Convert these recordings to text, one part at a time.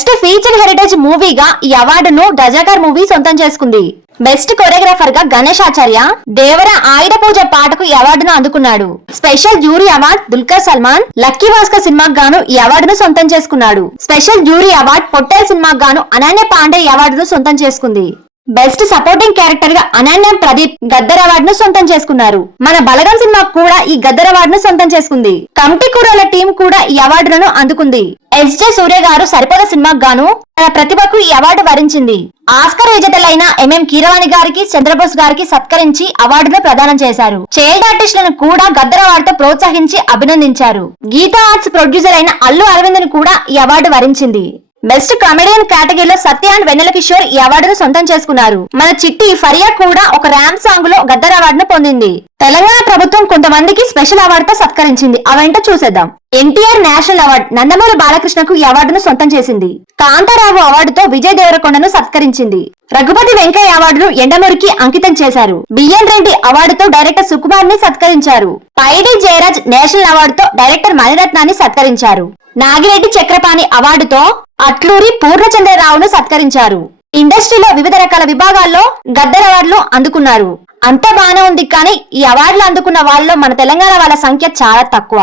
Best feature heritage మూవీగా ఈ అవార్డును Razakar movie సొంతం చేసుకుంది. బెస్ట్ కొరియోగ్రాఫర్ గా గణేష్ ఆచార్య దేవర ఆయుధ పూజ పాటకు ఈ అవార్డును అందుకున్నాడు. Special jury award Dulquer Salman lucky Bhaskar సినిమాకు గాను ఈ అవార్డును సొంతం చేసుకున్నాడు. స్పెషల్ జ్యూరీ అవార్డు పొట్టేల్ సినిమాకు గాను అనన్య పాండే ఈ అవార్డును సొంతం చేసుకుంది. బెస్ట్ సపోర్టింగ్ క్యారెక్టర్ గా అనన్యం ప్రదీప్ గద్దర్ అవార్డును సొంతం చేసుకున్నారు. మన బలగం సినిమా కూడా ఈ గద్దర్ అవార్డును సొంతం చేసుకుంది. కమిటీ కూరల టీం కూడా ఈ అవార్డులను అందుకుంది. ఎస్జే సూర్య గారు సరిపడ సినిమాకు గాను తన ప్రతిభకు ఈ అవార్డు వరించింది. ఆస్కర్ విజేతలైన ఎంఎం కీరవాణి గారికి చంద్రబోస్ గారికి సత్కరించి అవార్డును ప్రదానం చేశారు. చైల్డ్ ఆర్టిస్టులను కూడా గద్దర్ అవార్డుతో ప్రోత్సహించి అభినందించారు. గీతా ఆర్ట్స్ ప్రొడ్యూసర్ అయిన అల్లు అరవింద్ ను కూడా ఈ అవార్డు వరించింది. బెస్ట్ కమెడియన్ కేటగిరీలో సత్య అండ్ వెన్నెల కిషోర్ ఈ అవార్డును సొంతం చేసుకున్నారు. మన చిట్టి ఫరియా కూడా ఒక ర్యాంప్ సాంగ్ లో గద్దర్ అవార్డును పొందింది. తెలంగాణ ప్రభుత్వం కొంతమందికి స్పెషల్ అవార్డుతో సత్కరించింది. అవేంటో చూసేద్దాం. ఎన్టీఆర్ నేషనల్ అవార్డు నందమూరి బాలకృష్ణకు ఈ అవార్డును సొంతం చేసింది. కాంతారావు అవార్డుతో విజయ్ దేవరకొండను సత్కరించింది. రఘుపతి వెంకయ్య అవార్డును ఎండమూరికి అంకితం చేశారు. బిఎన్ రెడ్డి అవార్డుతో డైరెక్టర్ సుకుమార్ ని సత్కరించారు. పైడి జయరాజ్ నేషనల్ అవార్డుతో డైరెక్టర్ మణిరత్నాన్ని సత్కరించారు. నాగిరెడ్డి చక్రపాణి అవార్డుతో అట్లూరి పూర్ణచంద్రరావును సత్కరించారు. ఇండస్ట్రీలో వివిధ రకాల విభాగాల్లో గద్దర్ అవార్డులు అందుకున్నారు. అంతా బానే ఉంది, కానీ ఈ అవార్డులు అందుకున్న వాళ్ళలో మన తెలంగాణ వాళ్ళ సంఖ్య చాలా తక్కువ.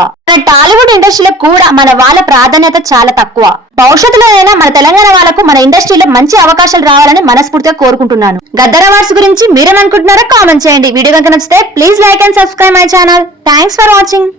టాలీవుడ్ ఇండస్ట్రీలో కూడా మన వాళ్ళ ప్రాధాన్యత చాలా తక్కువ. భవిష్యత్తులోనైనా మన తెలంగాణ వాళ్ళకు మన ఇండస్ట్రీలో మంచి అవకాశాలు రావాలని మనస్ఫూర్తిగా కోరుకుంటున్నాను. గద్దర్ అవార్డ్స్ గురించి మీరేమనుకుంటున్నారో కామెంట్ చేయండి. వీడియో కనుక నచ్చితే please like and subscribe my channel. Thanks for watching.